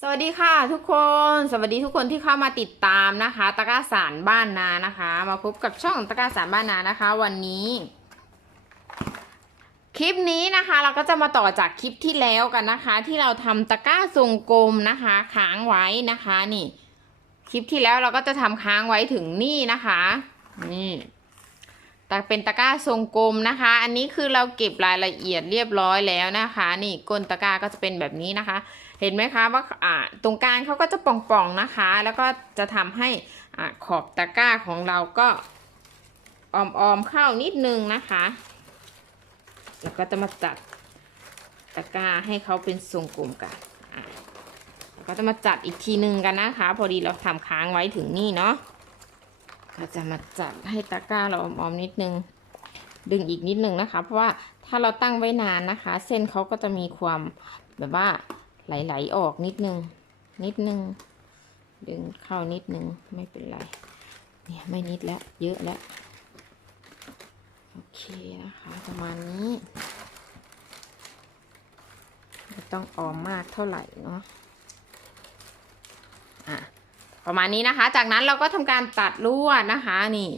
สวัสดีค่ะทุกคนสวัสดีทุกคนที่เข้ามาติดตามนะคะตะกร้าสารบ้านนานะคะ มาพบกับช่องตะกร้าสารบ้านนานะคะ วันนี้ คลิปนี้นะคะเราก็จะมาต่อจากคลิปที่แล้วกันนะคะ ที่เราทำตะกร้าทรงกลมนะคะค้างไว้นะคะนี่ คลิปที่แล้วเราก็จะทำค้างไว้ถึงนี่นะคะนี่แต่เป็นตะกร้าทรงกลมนะคะ อันนี้คือเราเก็บรายละเอียดเรียบร้อยแล้วนะคะ นี่ก้นตะกร้าก็จะเป็นแบบนี้นะคะ เห็นไหมคะว่าตรงกลางเขาก็จะป่องๆนะคะ แล้วก็จะทำให้ขอบตะกร้าของเราก็ออมๆเข้านิดนึงนะคะแล้วก็จะมาจัดตะกร้าให้เขาเป็นทรงกลมกันแล้วก็จะมาจัดอีกทีนึงกันนะคะ พอดีเราทำค้างไว้ถึงนี่เนาะก็จะมาจัดให้ตะกร้าเราออมๆนิดนึง ดึงอีกนิดนึงนะคะ เพราะว่าถ้าเราตั้งไว้นานนะคะ เส้นเขาก็จะมีความแบบว่า ไหลๆออกนิดนึง นิดนึง ดึงเข้านิดนึง ไม่เป็นไร เนี่ยไม่นิดแล้ว เยอะแล้ว โอเคนะคะ ประมาณนี้ไม่ต้องออมมากเท่าไหร่เนาะอะประมาณนี้นะคะ จากนั้นเราก็ทำการตัดลวดนะคะนี่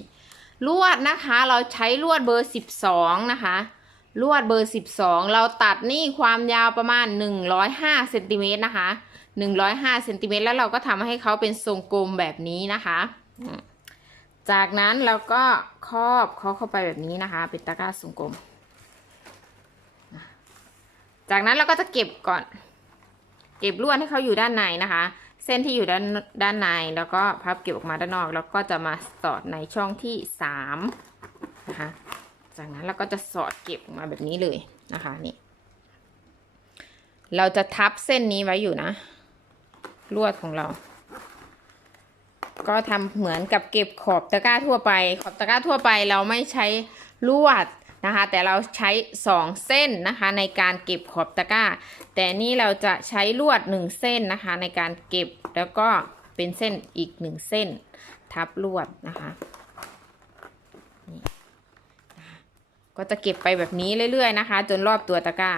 ลวดนะคะ เราใช้ลวดเบอร์สิบสองนะคะ ลวดเบอร์ 12 เราตัดนี่ความยาวประมาณ 105เซนติเมตรนะคะ 105เซนติเมตรแล้วเราก็ทำให้เขาเป็นทรงกลมแบบนี้นะคะ จากนั้นเราก็ครอบเขาเข้าไปแบบนี้นะคะ เป็นตะกร้าทรงกลม จากนั้นเราก็จะเก็บก่อน เก็บลวดให้เขาอยู่ด้านในนะคะ เส้นที่อยู่ด้านด้านในแล้วก็พับเก็บออกมาด้านนอก แล้วก็จะมาสอดในช่องที่สามนะคะ จากนั้นเราก็จะสอดเก็บออกมาแบบนี้เลยนะคะนี่ เราจะทับเส้นนี้ไว้อยู่นะ ลวดของเรา ก็ทำเหมือนกับเก็บขอบตะกร้าทั่วไป ขอบตะกร้าทั่วไปเราไม่ใช้ลวดนะคะ แต่เราใช้สองเส้นนะคะ ในการเก็บขอบตะกร้า แต่นี่เราจะใช้ลวดหนึ่งเส้นนะคะ ในการเก็บแล้วก็เป็นเส้นอีกหนึ่งเส้น ทับลวดนะคะ ก็จะเก็บไปแบบนี้เรื่อยๆนะคะ จนรอบตัวตะกร้า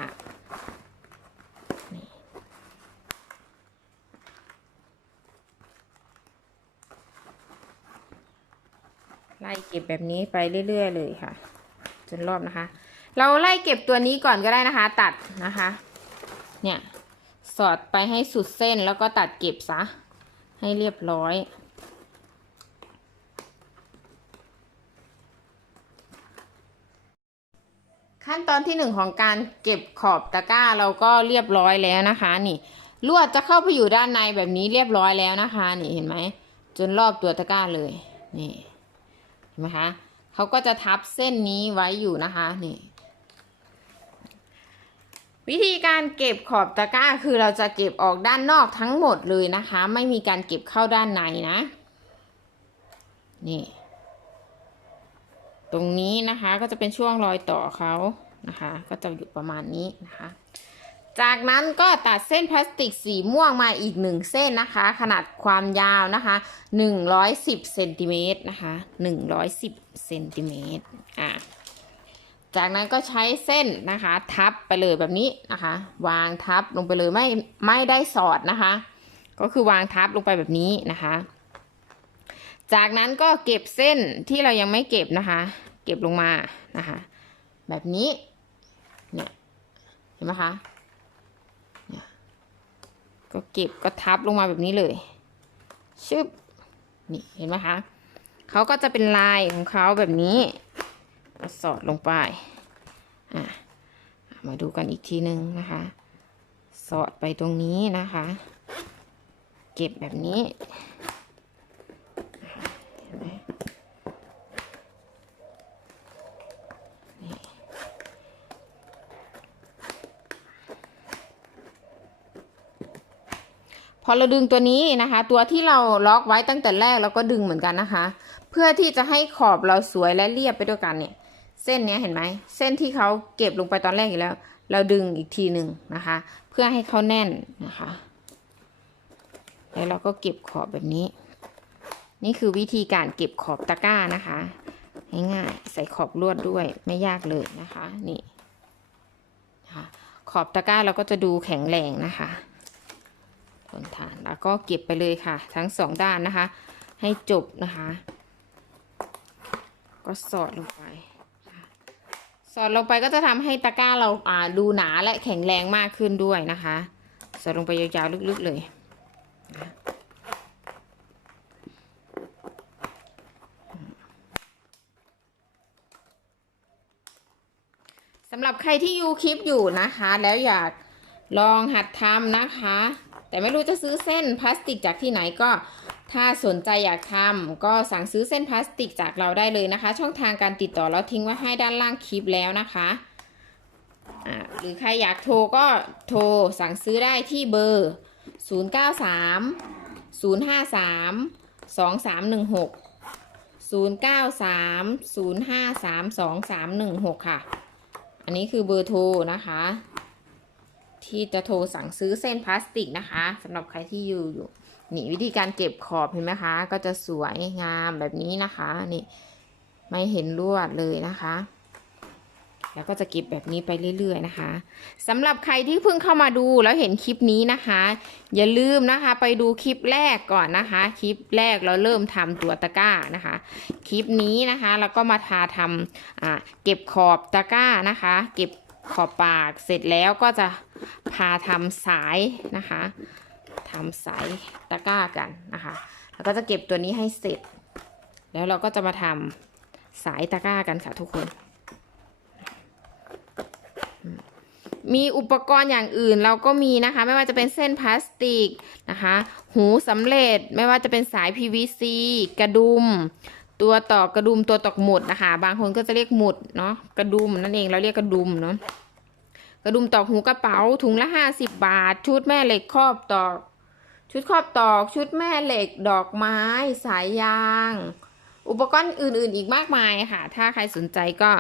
ไล่เก็บแบบนี้ไปเรื่อยๆเลยค่ะ จนรอบนะคะ เราไล่เก็บตัวนี้ก่อนก็ได้นะคะ ตัดนะคะ เนี่ยสอดไปให้สุดเส้นแล้วก็ตัดเก็บซะให้เรียบร้อย ตอนที่หนึ่งของการเก็บขอบตะกร้าเราก็เรียบร้อยแล้วนะคะ นี่ลวดจะเข้าไปอยู่ด้านในแบบนี้เรียบร้อยแล้วนะคะ นี่เห็นไหมจนรอบตัวตะกร้าเลยนี่เห็นไหมคะเขาก็จะทับเส้นนี้ไว้อยู่นะคะนี่วิธีการเก็บขอบตะกร้าคือเราจะเก็บออกด้านนอกทั้งหมดเลยนะคะ ไม่มีการเก็บเข้าด้านในนะ นี่ ตรงนี้นะคะก็จะเป็นช่วงรอยต่อเขา นะคะ ก็จะอยู่ประมาณนี้นะคะ จากนั้นก็ตัดเส้นพลาสติกสีม่วงมาอีกหนึ่งเส้นนะคะ ขนาดความยาวนะคะ110เซนติเมตรนะคะ110เซนติเมตรอะจากนั้นก็ใช้เส้นนะคะ ทับไปเลยแบบนี้นะคะ วางทับลงไปเลยไม่ไม่ได้สอดนะคะ ก็คือวางทับลงไปแบบนี้นะคะ จากนั้นก็เก็บเส้นที่เรายังไม่เก็บนะคะ เก็บลงมานะคะ แบบนี้ ห็นไหมคะเนี่ยก็เก็บก็ทับลงมาแบบนี้เลย ชึบ นี่เห็นไหมคะเขาก็จะเป็นลายของเขาแบบนี้สอดลงไปอะมาดูกันอีกทีหนึ่งนะคะ สอดไปตรงนี้นะคะ เก็บแบบนี้ พ อเราดึงตัวนี้นะคะ ตัวที่เราล็อกไว้ตั้งแต่แรกเราก็ดึงเหมือนกันนะคะ เพื่อที่จะให้ขอบเราสวยและเรียบไปด้วยกันเนี่ย เส้นเนี้ยเห็นไหมเส้นที่เขาเก็บลงไปตอนแรกอยู่แล้ว เราดึงอีกทีหนึ่งนะคะ เพื่อให้เขาแน่นนะคะ แล้วเราก็เก็บขอบแบบนี้ นี่คือวิธีการเก็บขอบตะกร้านะคะง่ายๆใส่ขอบลวดด้วยไม่ยากเลยนะคะ นี่ขอบตะกร้าเราก็จะดูแข็งแรงนะคะ ทนทานแล้วก็เก็บไปเลยค่ะ ทั้งสองด้านนะคะ ให้จบนะคะ ก็สอดลงไปสอดลงไปก็จะทำให้ตะกร้าเราอ่าดูหนาและแข็งแรงมากขึ้นด้วยนะคะ สอดลงไปยาวๆลึกๆเลยสำหรับใครที่ยูคลิปอยู่นะคะ แล้วอยากลองหัดทำนะคะ แต่ไม่รู้จะซื้อเส้นพลาสติกจากที่ไหนก็ ถ้าสนใจอยากทำก็สั่งซื้อเส้นพลาสติกจากเราได้เลยนะคะ ช่องทางการติดต่อเราทิ้งไว้ให้ด้านล่างคลิปแล้วนะคะหรือใครอยากโทรก็โทรสั่งซื้อได้ที่เบอร์ 093 053 2316 093 053 2316 ค่ะ อันนี้คือเบอร์โทรนะคะ ที่จะโทรสั่งซื้อเส้นพลาสติกนะคะสำหรับใครที่อยู่อยู่นี่วิธีการเก็บขอบเห็นไหมคะ ก็จะสวยงามแบบนี้นะคะนี่ไม่เห็นลวดเลยนะคะ แล้วก็จะเก็บแบบนี้ไปเรื่อย ๆ นะคะสำหรับใครที่เพิ่งเข้ามาดูแล้วเห็นคลิปนี้นะคะ อย่าลืมนะคะไปดูคลิปแรกก่อนนะคะ คลิปแรกเราเริ่มทำตัวตะกร้านะคะ คลิปนี้นะคะแล้วก็มาทาทำเก็บขอบตะกร้านะคะ เก็บ ขอบปากเสร็จแล้วก็จะพาทำสายนะคะทำสายตะกร้ากันนะคะแล้วก็จะเก็บตัวนี้ให้เสร็จ แล้วเราก็จะมาทำสายตะกร้ากันค่ะทุกคน มีอุปกรณ์อย่างอื่นเราก็มีนะคะ ไม่ว่าจะเป็นเส้นพลาสติกนะคะ หูสำเร็จไม่ว่าจะเป็นสาย PVC กระดุม ตัวต่อกระดุมตัวตอกหมุดนะคะ บางคนก็จะเรียกหมุดเนาะกระดุมนั่นเองเราเรียกกระดุมเนาะกระดุมตอกหูกระเป๋าถุงละห้าสิบบาท ชุดแม่เหล็กครอบตอก ชุดครอบตอกชุดแม่เหล็กดอกไม้ สายยาง อุปกรณ์อื่นๆ อีกมากมายค่ะ ถ้าใครสนใจก็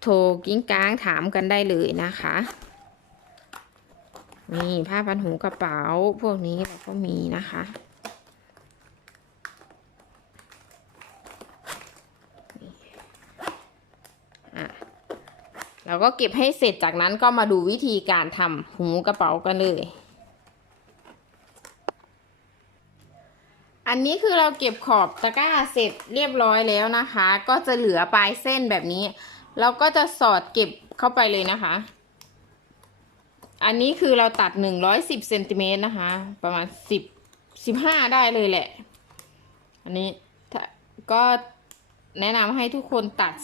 โทรกิ้งก้างถามกันได้เลยนะคะนี่ผ้าพันหูกระเป๋าพวกนี้เราก็มีนะคะอะ เราก็เก็บให้เสร็จจากนั้นก็มาดูวิธีการทำหูกระเป๋ากันเลย อันนี้คือเราเก็บขอบตะกร้าเสร็จเรียบร้อยแล้วนะคะ ก็จะเหลือปลายเส้นแบบนี้ เราก็จะสอดเก็บเข้าไปเลยนะคะ อันนี้คือเราตัดหนึ่งร้อยสิบเซนติเมตรนะคะ ประมาณสิบสิบห้าได้เลยแหละ อันนี้ก็แนะนำให้ทุกคนตัด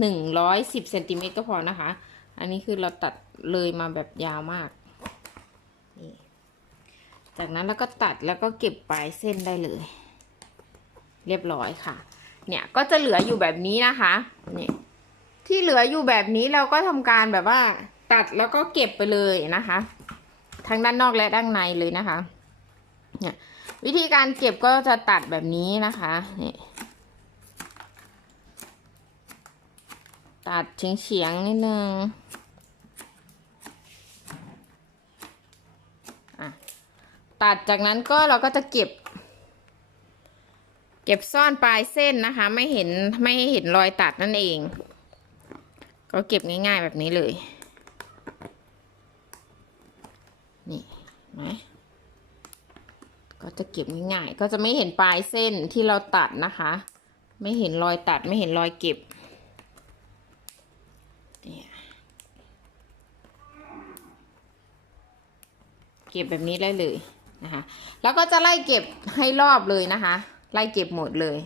หนึ่งร้อยสิบเซนติเมตรก็พอนะคะ อันนี้คือเราตัดเลยมาแบบยาวมาก นี่ จากนั้นเราก็ตัดแล้วก็เก็บปลายเส้นได้เลย เรียบร้อยค่ะ เนี่ยก็จะเหลืออยู่แบบนี้นะคะนี่ที่เหลืออยู่แบบนี้เราก็ทำการแบบว่า ตัดแล้วก็เก็บไปเลยนะคะ ทั้งด้านนอกและด้านในเลยนะคะ เนี่ยวิธีการเก็บก็จะตัดแบบนี้นะคะนี่ ตัดเฉียงๆนิดนึงอะตัดจากนั้นก็เราก็จะเก็บ เก็บซ่อนปลายเส้นนะคะ ไม่เห็นไม่เห็นรอยตัดนั่นเอง ก็เก็บง่ายๆแบบนี้เลย นี่ไหมก็จะเก็บง่ายๆก็จะไม่เห็นปลายเส้นที่เราตัดนะคะ ไม่เห็นรอยตัดไม่เห็นรอยเก็บเนี่ย เก็บแบบนี้ได้เลยนะคะ แล้วก็จะไล่เก็บให้รอบเลยนะคะ ไล่เก็บหมดเลย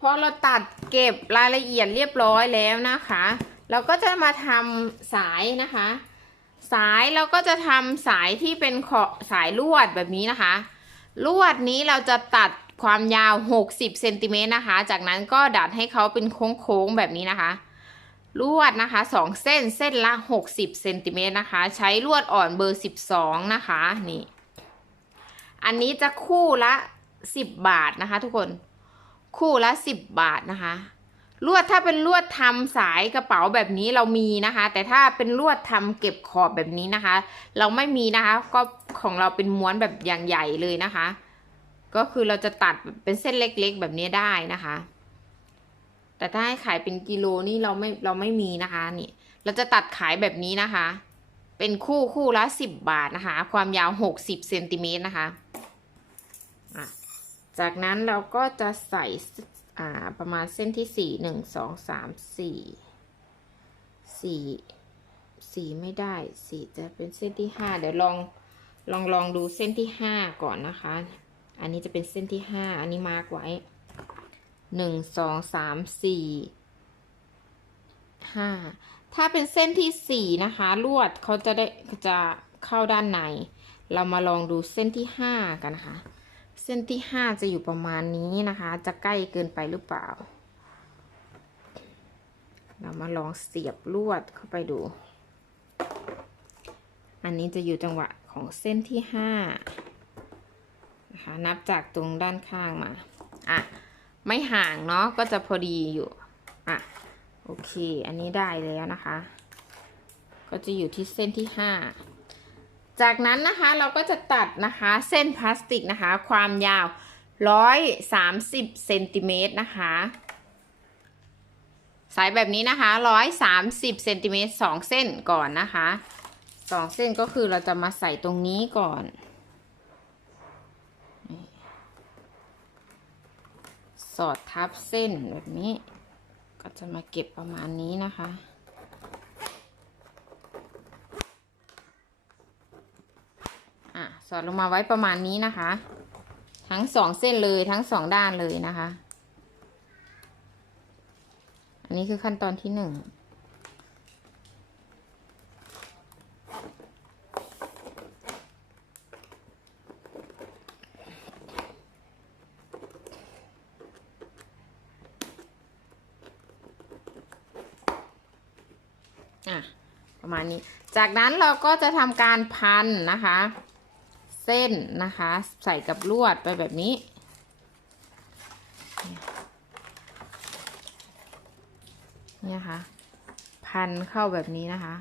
พอเราตัดเก็บรายละเอียดเรียบร้อยแล้วนะคะ เราก็จะมาทำสายนะคะ สายเราก็จะทำสายที่เป็นขอสายลวดแบบนี้นะคะ ลวดนี้เราจะตัดความยาว 60เซนติเมตรนะคะ จากนั้นก็ดัดให้เขาเป็นโค้งๆแบบนี้นะคะ ลวดนะคะสองเส้นเส้นละ60เซนติเมตรนะคะ ใช้ลวดอ่อนเบอร์12นะคะนี่อันนี้จะคู่ละ10บาทนะคะทุกคนคู่ละ10บาทนะคะลวดถ้าเป็นลวดทำสายกระเป๋าแบบนี้เรามีนะคะ แต่ถ้าเป็นลวดทำเก็บขอบแบบนี้นะคะ เราไม่มีนะคะ ก็ของเราเป็นม้วนแบบอย่างใหญ่เลยนะคะ ก็คือเราจะตัดเป็นเส้นเล็กๆแบบนี้ได้นะคะ แต่ถ้าให้ขายเป็นกิโลนี่เราไม่เราไม่มีนะคะนี่เราจะตัดขายแบบนี้นะคะ เป็นคู่คู่ละสิบบาทนะคะ ความยาวหกสิบเซนติเมตรนะคะะจากนั้นเราก็จะใส่อ่าประมาณเส้นที่สี่หนึ่งสองสามสี่สี่สี่ไม่ได้สี่จะเป็นเส้นที่ห้าเดี๋ยวลองลองลองดูเส้นที่ห้าก่อนนะคะ อันนี้จะเป็นเส้นที่ห้าอันนี้มาร์กไว้ หนึ่งสองสามสี่ห้าถ้าเป็นเส้นที่สี่นะคะ ลวดเขาจะได้จะเข้าด้านใน เรามาลองดูเส้นที่ห้ากันนะคะ เส้นที่ห้าจะอยู่ประมาณนี้นะคะ จะใกล้เกินไปหรือเปล่า เรามาลองเสียบลวดเข้าไปดู อันนี้จะอยู่จังหวะของเส้นที่ห้านะคะ นับจากตรงด้านข้างมา อะ ไม่ห่างเนาะก็จะพอดีอยู่ อะ โอเค อันนี้ได้แล้วนะคะ ก็จะอยู่ที่เส้นที่ห้าจากนั้นนะคะเราก็จะตัดนะคะเส้นพลาสติกนะคะ ความยาว 130เซนติเมตรนะคะ สายแบบนี้นะคะ 130เซนติเมตร2เส้นก่อนนะคะ2เส้นก็คือเราจะมาใส่ตรงนี้ก่อน สอดทับเส้นแบบนี้ ก็จะมาเก็บประมาณนี้นะคะ อะ สอดลงมาไว้ประมาณนี้นะคะ ทั้งสองเส้นเลยทั้งสองด้านเลยนะคะ อันนี้คือขั้นตอนที่หนึ่ง อะประมาณนี้ จากนั้นเราก็จะทำการพันนะคะ เส้นนะคะ ใส่กับลวดไปแบบนี้ เนี่ยค่ะ พันเข้าแบบนี้นะคะ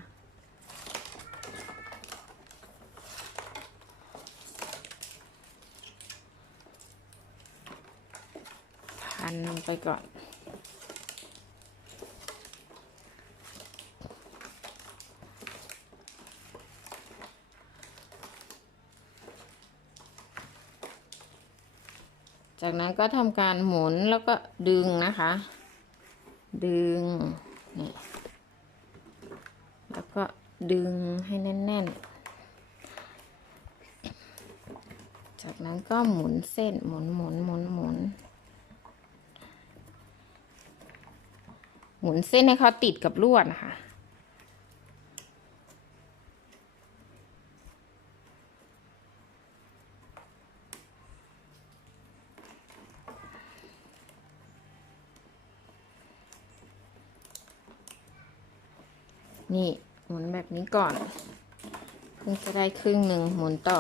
พันไปก่อน จากนั้นก็ทำการหมุนแล้วก็ดึงนะคะ ดึงนี่แล้วก็ดึงให้แน่น ๆ จากนั้นก็หมุนเส้นหมุนหมุนหมุนหมุนหมุนเส้นให้เขาติดกับลวดนะคะ นี่หมุ นี้ก่อนเพิ่งจะได้ครึ่งหนึ่งหมุนต่อ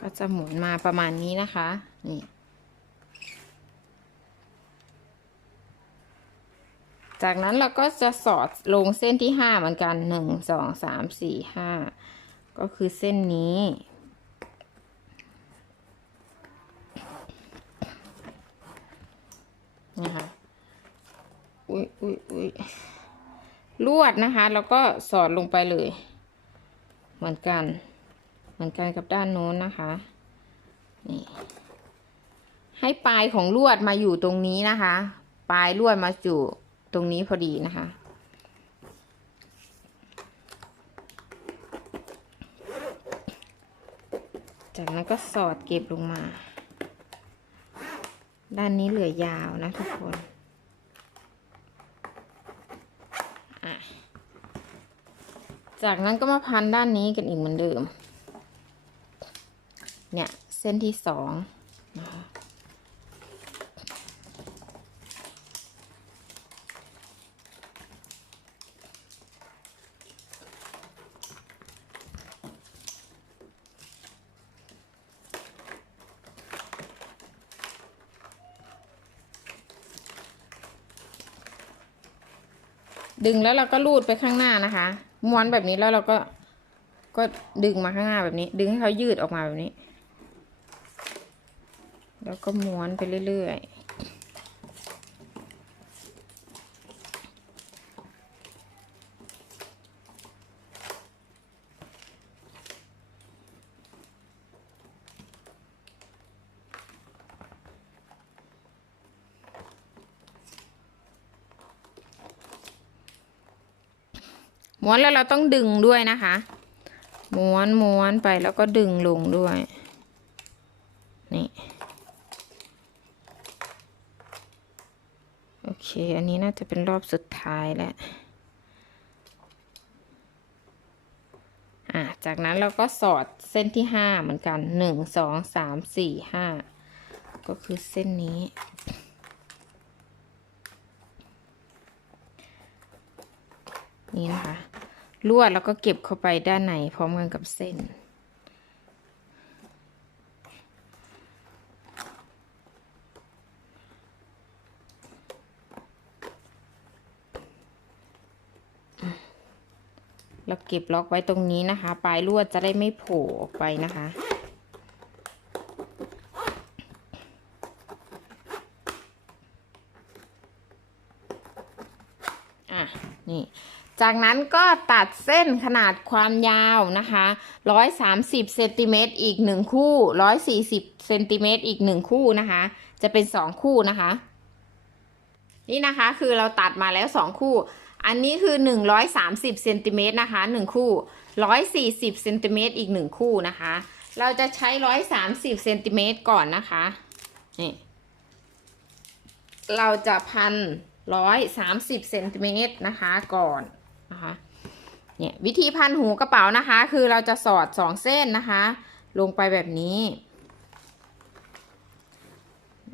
ก็จะหมุนมาประมาณนี้นะคะ นี่จากนั้นเราก็จะสอดลงเส้นที่ห้าเหมือนกันหนึ่งสองสามสี่ห้าก็คือเส้นนี้ นะคะอุ้ยอุ้ยอุ้ยลวดนะคะ แล้วก็สอดลงไปเลย เหมือนกัน เหมือนกันกับด้านโน้นนะคะนี่ให้ปลายของลวดมาอยู่ตรงนี้นะคะ ปลายลวดมาอยู่ตรงนี้พอดีนะคะ จากนั้นก็สอดเก็บลงมา ด้านนี้เหลือยาวนะทุกคนจากนั้นก็มาพันด้านนี้กันอีกเหมือนเดิม เนี่ย เส้นที่สองดึงแล้วเราก็ลูดไปข้างหน้านะคะ ม้วนแบบนี้แล้วเราก็ก็ดึงมาข้างหน้าแบบนี้ ดึงให้เขายืดออกมาแบบนี้ แล้วก็ม้วนไปเรื่อยๆม้วนแล้วเราต้องดึงด้วยนะคะ ม้วนม้วนไปแล้วก็ดึงลงด้วย นี่ โอเค อันนี้น่า จะเป็นรอบสุดท้ายแล้วอะจากนั้นเราก็สอดเส้นที่ห้าเหมือนกันหนึ่งสองสามสี่ห้าก็คือเส้นนี้ นี่นะคะลวดแล้วก็เก็บเข้าไปด้านในพร้อมกันกับเส้น เราเก็บล็อกไว้ตรงนี้นะคะ ปลายลวดจะได้ไม่โผล่ออกไปนะคะ อะ นี่จากนั้นก็ตัดเส้นขนาดความยาวนะคะ 130เซนติเมตรอีกหนึ่งคู่ 140เซนติเมตรอีกหนึ่งคู่นะคะ จะเป็นสองคู่นะคะ นี่นะคะคือเราตัดมาแล้วสองคู่ อันนี้คือ 130เซนติเมตรนะคะหนึ่งคู่ 140เซนติเมตรอีกหนึ่งคู่นะคะ เราจะใช้ 130เซนติเมตรก่อนนะคะ นี่ เราจะพันร้อยสามสิบเซนติเมตรนะคะก่อนนะคะเนี่ยวิธีพันหูกระเป๋านะคะ คือเราจะสอดสองเส้นนะคะ ลงไปแบบนี้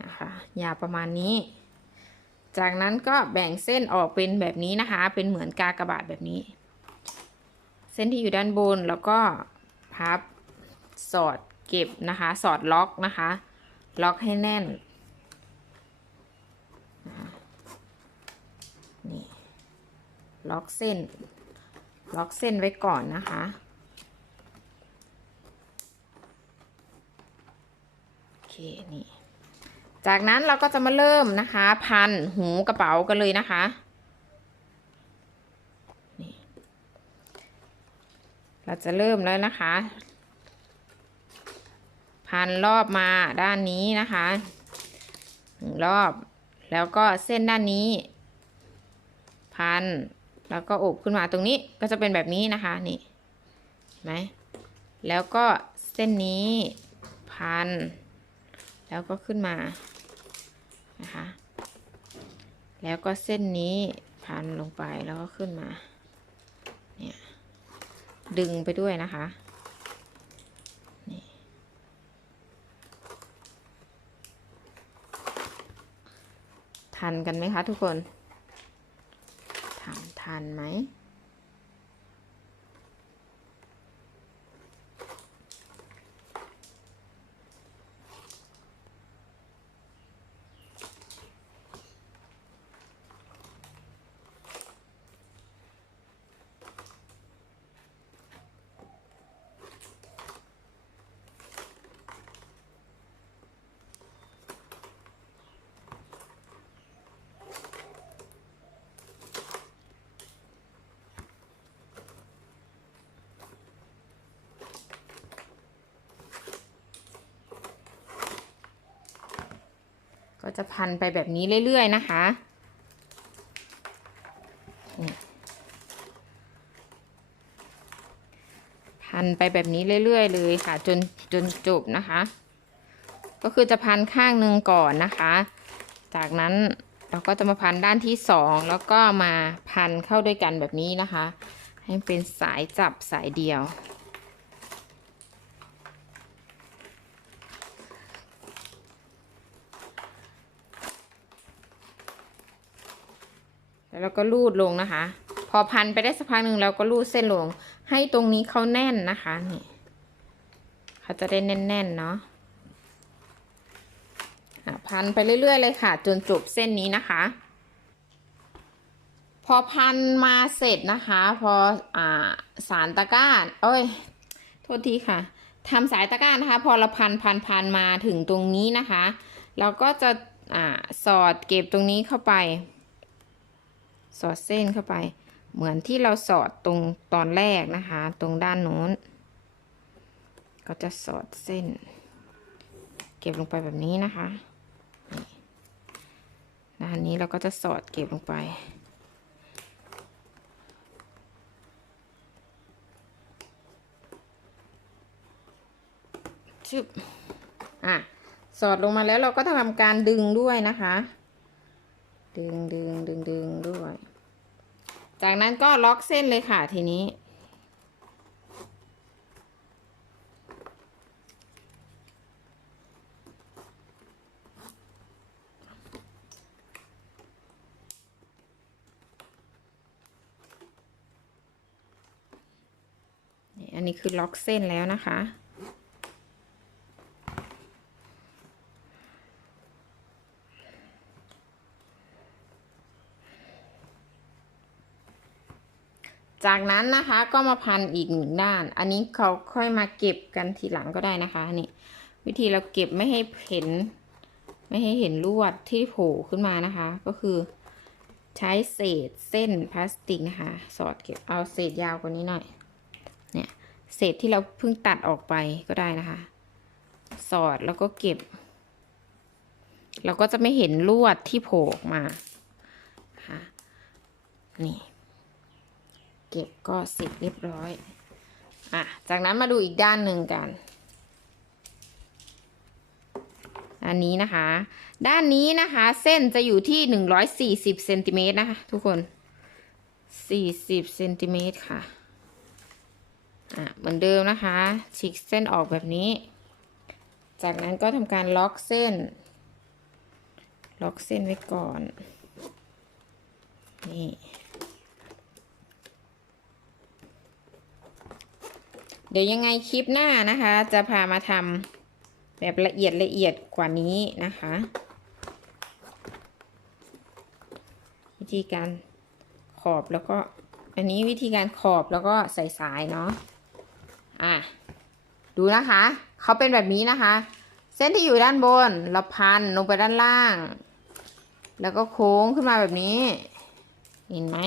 นะคะยาวประมาณนี้ จากนั้นก็แบ่งเส้นออกเป็นแบบนี้นะคะ เป็นเหมือนกากระบาดแบบนี้ เส้นที่อยู่ด้านบนแล้วก็พับสอดเก็บนะคะ สอดล็อกนะคะ ล็อกให้แน่นนี่ล็อกเส้น ล็อกเส้นไว้ก่อนนะคะ โอเค นี่ จากนั้นเราก็จะมาเริ่มนะคะ พันหูกระเป๋ากันเลยนะคะเราจะเริ่มแล้วนะคะ พันรอบมาด้านนี้นะคะหนึ่งรอบแล้วก็เส้นด้านนี้ พันแล้วก็อบขึ้นมาตรงนี้ก็จะเป็นแบบนี้นะคะนี่เห็นไหมแล้วก็เส้นนี้พันแล้วก็ขึ้นมา นะคะ แล้วก็เส้นนี้พันลงไปแล้วก็ขึ้นมา เนี่ย ดึงไปด้วยนะคะนี่ทันกันไหมคะทุกคนทันทันไหม จะพันไปแบบนี้เรื่อยๆนะคะนี่พันไปแบบนี้เรื่อยๆ เลยค่ะ จนจนจบนะคะ ก็คือจะพันข้างหนึ่งก่อนนะคะ จากนั้นเราก็จะมาพันด้านที่สองแล้วก็มาพันเข้าด้วยกันแบบนี้นะคะ ให้เป็นสายจับสายเดียว ล้วก็ลูดลงนะคะ พอพันไปได้สักพักหนึ่งเราก็ลูดเส้นลง ให้ตรงนี้เขาแน่นนะคะนี่เขาจะได้แน่นๆเนาะพันไปเรื่อยๆเลยค่ะ จนจบเส้นนี้นะคะ พอพันมาเสร็จนะคะ พออ่าสารตะกร้าเอ้ย โทษทีค่ะทำสายตะกร้านะคะ พอเราพันพันพันมาถึงตรงนี้นะคะ เราก็จะอ่าสอดเก็บตรงนี้เข้าไป สอดเส้นเข้าไป เหมือนที่เราสอดตรงตอนแรกนะคะ ตรงด้านโน้น ก็จะสอดเส้น เก็บลงไปแบบนี้นะคะด้านนี้เราก็จะสอดเก็บลงไปชึบอะ สอดลงมาแล้วเราก็ทำการดึงด้วยนะคะ ดึงดึงดึงดึงด้ว จากนั้นก็ล็อกเส้นเลยค่ะทีนี้นี่อันนี้คือล็อกเส้นแล้วนะคะ จากนั้นนะคะก็มาพันอีกหนึ่งด้าน อันนี้เขาค่อยมาเก็บกันทีหลังก็ได้นะคะนี่วิธีเราเก็บไม่ให้เห็น ไม่ให้เห็นลวดที่โผล่ขึ้นมานะคะ ก็คือ ใช้เศษเส้นพลาสติกนะคะ สอดเก็บเอาเศษยาวกว่านี้หน่อย เนี่ยเศษที่เราเพิ่งตัดออกไปก็ได้นะคะ สอดแล้วก็เก็บ เราก็จะไม่เห็นลวดที่โผล่ออกมาค่ะนี่ ก็บก็เสร็จเรียบร้อย อะ จากนั้นมาดูอีกด้านหนึ่งกัน อันนี้นะคะ ด้านนี้นะคะ เส้นจะอยู่ที่หนึ่งร้อยสี่สิบเซนติเมตรนะคะ ทุกคนสี่สิบเซนติเมตรค่ะ อะ เหมือนเดิมนะคะฉีกเส้นออกแบบนี้ จากนั้นก็ทำการล็อกเส้น ล็อกเส้นไว้ก่อน นี่ ดี๋ยวยังไงคลิปหน้านะคะ จะพามาทำแบบละเอียดละเอียดกว่านี้นะคะ วิธีการขอบแล้วก็ อันนี้วิธีการขอบแล้วก็ใส่สายเนาะอะดูนะคะเขาเป็นแบบนี้นะคะ เส้นที่อยู่ด้านบนเราพันลงไปด้านล่าง แล้วก็โค้งขึ้นมาแบบนี้เห็นไหม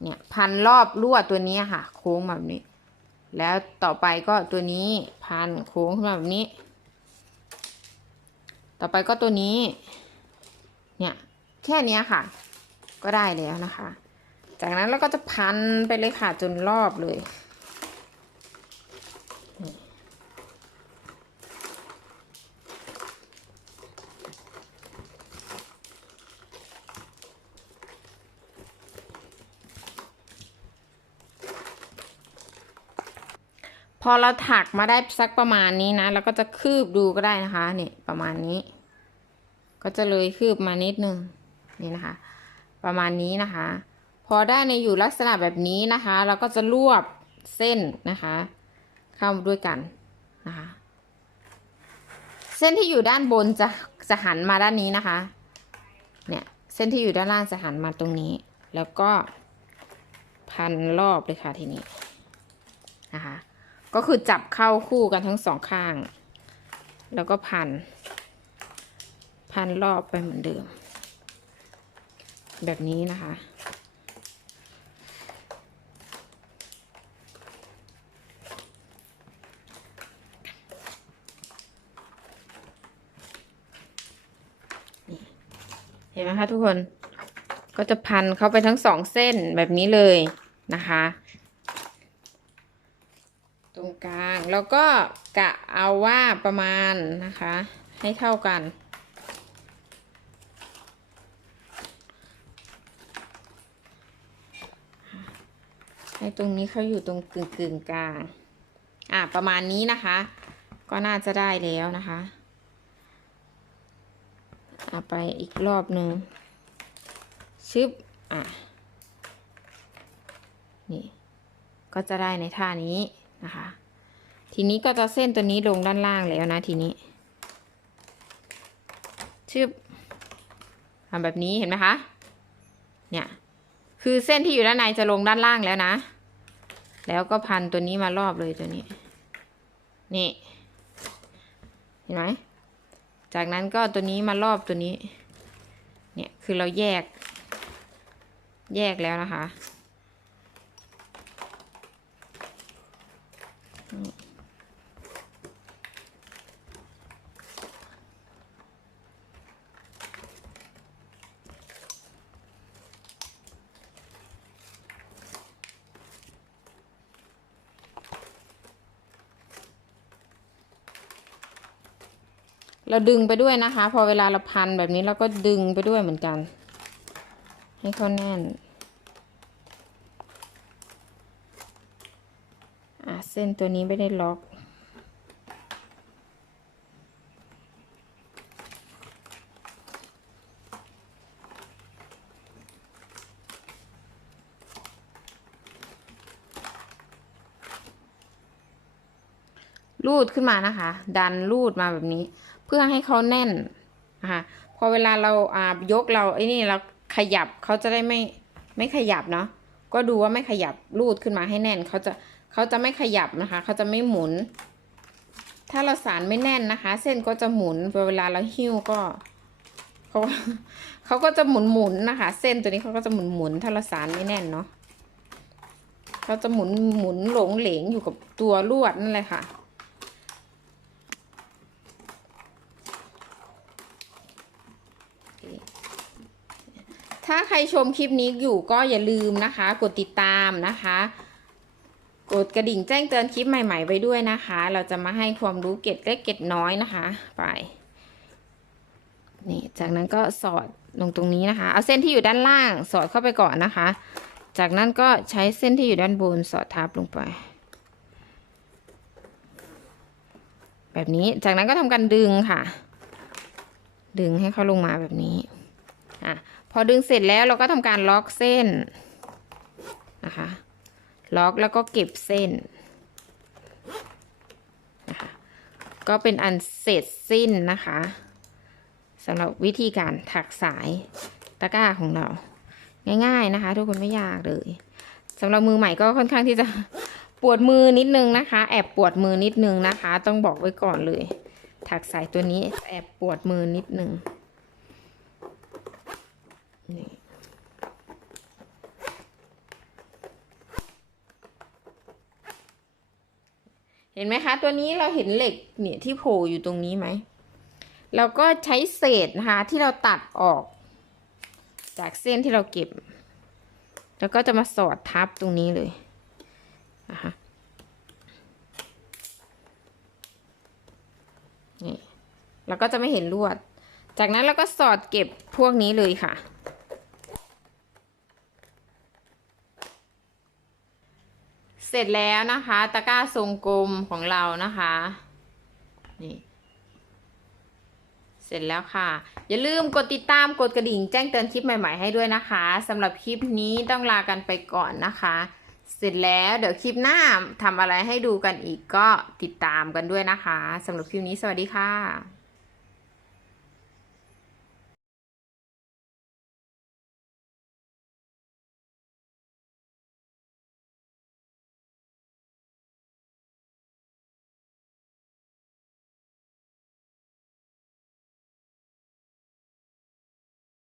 เนี่ยพันรอบลวดตัวนี้ค่ะ โค้งแบบนี้ แล้วต่อไปก็ตัวนี้พันโค้งขึ้นมาแบบนี้ ต่อไปก็ตัวนี้ เนี่ยแค่นี้ค่ะ ก็ได้แล้วนะคะ จากนั้นเราก็จะพันไปเลยค่ะจนรอบเลย อเราถักมาได้สักประมาณนี้นะเราก็จะคืบดูก็ได้นะคะเนี่ยประมาณนี้ ก็จะเลยคืบมานิดนึงนี่นะคะ ประมาณนี้นะคะ พอได้ในอยู่ลักษณะแบบนี้นะคะ เราก็จะรวบเส้นนะคะ เข้าด้วยกันนะคะ เส้นที่อยู่ด้านบนจะจะหันมาด้านนี้นะคะ เนี่ยเส้นที่อยู่ด้านล่างจะหันมาตรงนี้ แล้วก็พันรอบเลยค่ะทีนี้นะคะ ก็คือจับเข้าคู่กันทั้งสองข้าง แล้วก็พัน พันรอบไปเหมือนเดิม แบบนี้นะคะ เห็นไหมคะทุกคนก็จะพันเข้าไปทั้งสองเส้นแบบนี้เลยนะคะ ตรงกลาง แล้วก็กะเอาว่าประมาณนะคะ ให้เท่ากัน ให้ตรงนี้เขาอยู่ตรงกึ่งกึ่งกลาง อะประมาณนี้นะคะ ก็น่าจะได้แล้วนะคะอะไปอีกรอบหนึ่งชึบอะนี่ก็จะได้ในท่านี้ นะคะ ทีนี้ก็จะเส้นตัวนี้ลงด้านล่างแล้วนะทีนี้ ชึบทำแบบนี้เห็นไหมคะ เนี่ย คือเส้นที่อยู่ด้านในจะลงด้านล่างแล้วนะ แล้วก็พันตัวนี้มารอบเลยตัวนี้ นี่ เห็นไหม จากนั้นก็ตัวนี้มารอบตัวนี้ เนี่ย คือเราแยก แยกแล้วนะคะ เราดึงไปด้วยนะคะ พอเวลาเราพันแบบนี้เราก็ดึงไปด้วยเหมือนกัน ให้เขาแน่น อะเส้นตัวนี้ไม่ได้ล็อก รูดขึ้นมานะคะ ดันรูดมาแบบนี้ เพื่อให้เขาแน่นนะคะพอเวลาเราอ่ายกเราไอ้นี่เราขยับเขาจะได้ไม่ไม่ขยับเนาะก็ดูว่าไม่ขยับรูดขึ้นมาให้แน่นเขาจะ เขาจะไม่ขยับนะคะ เขาจะไม่หมุน ถ้าเราสารไม่แน่นนะคะ เส้นก็จะหมุนเวลาเราหิ้วก็เขาเขาก็จะหมุนหมุนนะคะ เส้นตัวนี้เขาก็จะหมุนหมุนถ้าเราสารไม่แน่นเนาะเขาจะหมุนหมุนหลงเหลงอยู่กับตัวลวดนั่นแหละค่ะถ้าใครชมคลิปนี้อยู่ก็อย่าลืมนะคะ กดติดตามนะคะ กดกระดิ่งแจ้งเตือนคลิปใหม่ๆไว้ด้วยนะคะ เราจะมาให้ความรู้เก็ดเล็กเก็ดน้อยนะคะ ไป นี่ จากนั้นก็สอดลงตรงนี้นะคะ เอาเส้นที่อยู่ด้านล่างสอดเข้าไปก่อนนะคะ จากนั้นก็ใช้เส้นที่อยู่ด้านบนสอดทับลงไป แบบนี้ จากนั้นก็ทำการดึงค่ะ ดึงให้เขาลงมาแบบนี้อะพอดึงเสร็จแล้วเราก็ทำการล็อกเส้นนะคะ ล็อกแล้วก็เก็บเส้นนะคะก็เป็นอันเสร็จสิ้นนะคะสำหรับวิธีการถักสายตะกร้าของเรา ง่ายๆนะคะ ทุกคนไม่ยากเลยสำหรับมือใหม่ก็ค่อนข้างที่จะปวดมือนิดนึงนะคะ แอบปวดมือนิดนึงนะคะ ต้องบอกไว้ก่อนเลย ถักสายตัวนี้แอบปวดมือนิดนึงนี่ เห็นไหมคะ ตัวนี้เราเห็นเหล็กเนี่ยที่โผล่อยู่ตรงนี้ไหม เราก็ใช้เศษนะคะที่เราตัดออก จากเส้นที่เราเก็บ แล้วก็จะมาสอดทับตรงนี้เลยนะคะนี่เราก็จะไม่เห็นลวด จากนั้นเราก็สอดเก็บพวกนี้เลยค่ะ เส ร็จแล้วนะคะ ตะกร้าทรงกลมของเรานะคะ นี่ เสร็จแล้วค่ะ อย่าลืมกดติดตามกดกระดิ่งแจ้งเตือนคลิปใหม่ ๆ ให้ด้วยนะคะสำหรับคลิปนี้ต้องลากันไปก่อนนะคะ เสร็จแล้วเดี๋ยวคลิปหน้าทำอะไรให้ดูกันอีกก็ติดตามกันด้วยนะคะสำหรับคลิปนี้สวัสดีค่ะ